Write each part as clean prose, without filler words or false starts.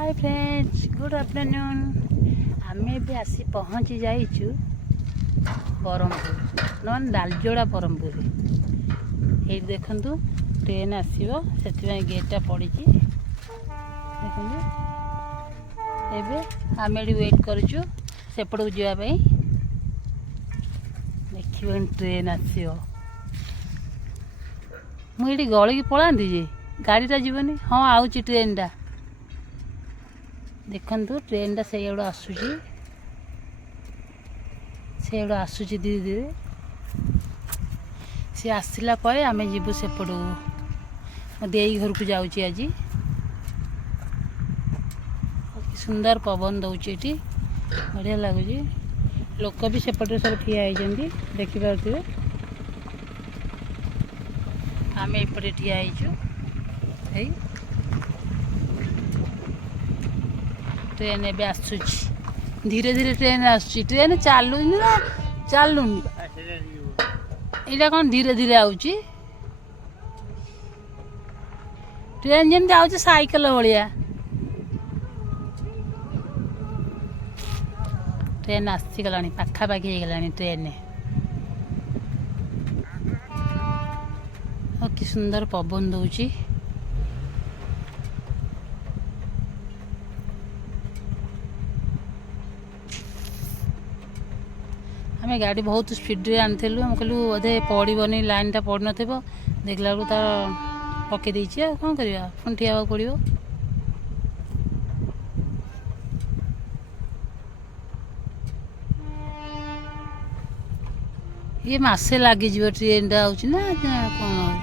Hi friends, good afternoon. आमे भी आसी पहुँची जाइचु बरहमपुर नन दालजोड़ा बरहमपुर। ये देखंतु ट्रेन आसीबो सेति गेटा पड़ी देखंतु। एबे आमे वेट करचु सेपड़ को जावा पई। देखिबन ट्रेन आसीबो। मुझे गली की पलांती जे गाड़ीटा जीवनी। हाँ आउची ट्रेन टा देखु ट्रेन टा से आसूची धीरे धीरे सी आसला आम जीवु सेपट मो देई घर को जाऊँगी। आज सुंदर पवन दौर बढ़िया लगुच। लोक भी सेपटे सब ठिया होती देखिपे। आम एपटे ठिया है। ट्रेन एबे आसुची धीरे धीरे ट्रेन आसुची। ट्रेन चालू ना चालूनी यहाँ कौन धीरे धीरे आउची। ट्रेन जमी आउची साइकिल भाया। ट्रेन आसीगला पाखापाखि हो गला ट्रेन। कि सुंदर पवन दौची। आम गाड़ी बहुत स्पीड रे आनी आम कहलु बोधे पड़ोनी लाइन टा पड़ न देखला बेलू तार पकई देती कौन करवा पुणी ठिया पड़ो। ये मसे लगे ट्रेन टा आउची ना कौन।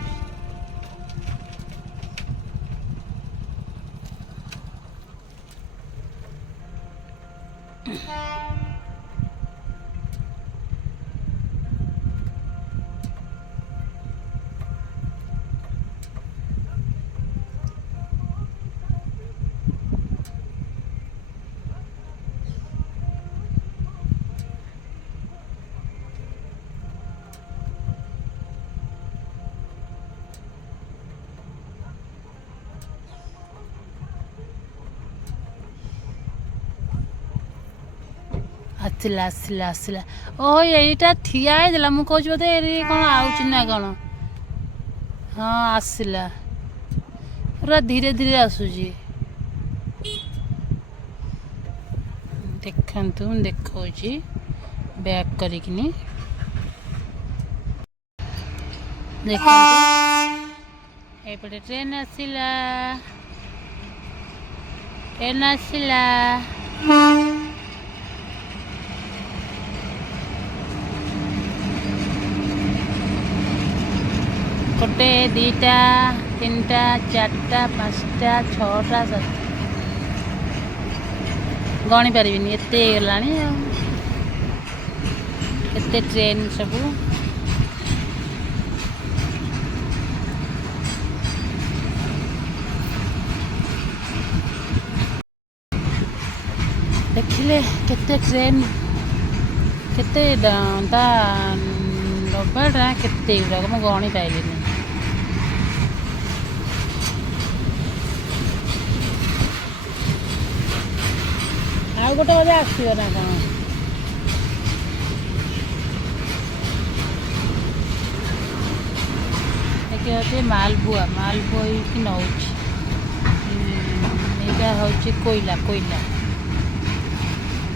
आसला आसला आसला ओ यहीटा ठिया है मुझे कहूँ बोधे ये कौन आउच ना कौन। हाँ आसला पूरा धीरे धीरे आसूची। देखु देखी बैक करिकिनी देखु एपटे ट्रेन आसला। ट्रेन आसला गोटे दीटा तीनटा चार्टा पाँचटा छटा सात गणी पारिनी एते गला केते ट्रेन सब। देखिले केते ट्रेन केते डब्बाटा केते गुड़ाक मु गणी पाइलिनी। आउ गोटे बोधे आसो ना कौन। देखिए मालबुआ मालबुआ कि नौ यहाँ हूँ कोयला कोयला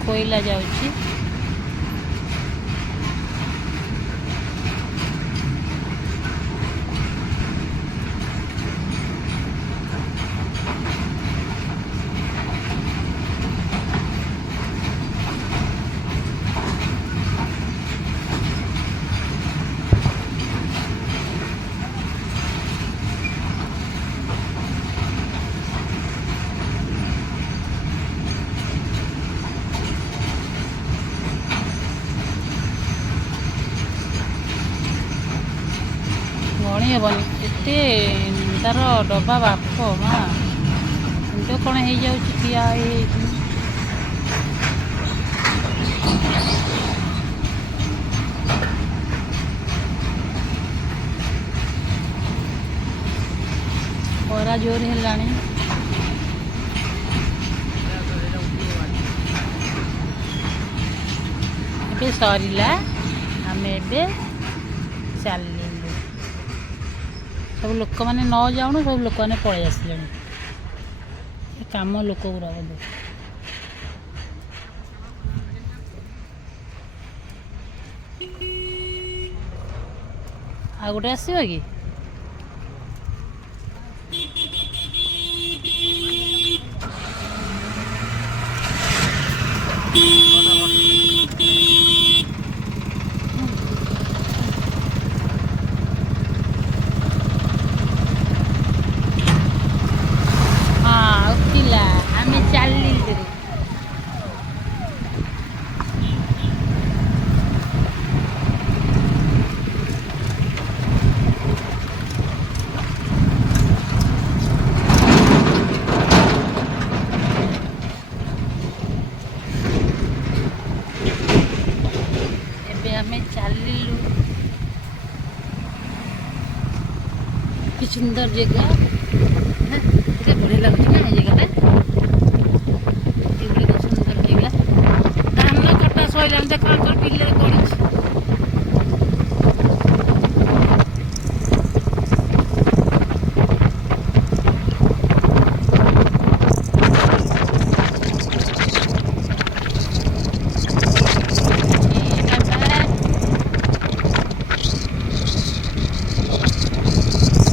कोयला जाऊँगी। गणी हेनी एते तार डब्बा बाप माँ जो कौन हो जाऊँ ठिया खरा जोर है। ଏବେ ସରିଲା ଆମେ ଏବେ ଚାଲିଲୁ। ସବୁ ଲୋକମାନେ ନ ଯାଉଣୁ ସବୁ ଲୋକମାନେ ପଳେଇ ଆସିଲେଣି। କାମ ଲୋକ ଗୁଡ଼ା ବୋଧେ। ଆଉ ଗୋଟେ ଆସିବ କି? ହଁ ଉଠିଲା ଆମେ ଚାଲିଲୁ। ଏବେ ଆମେ ଚାଲିଲୁ। କି ସୁନ୍ଦର ଜାଗା, କେତେ ବଢ଼ିଆ ଲାଗୁଛି ନା ଏ ଜାଗାଟା। ଏଇଭଳି ସୁନ୍ଦର ଜାଗା। ଧାନ କଟା ସଇଲାଣି, ଦେଖ ଆଙ୍କର ବିଲରେ ପଡ଼ିଛି।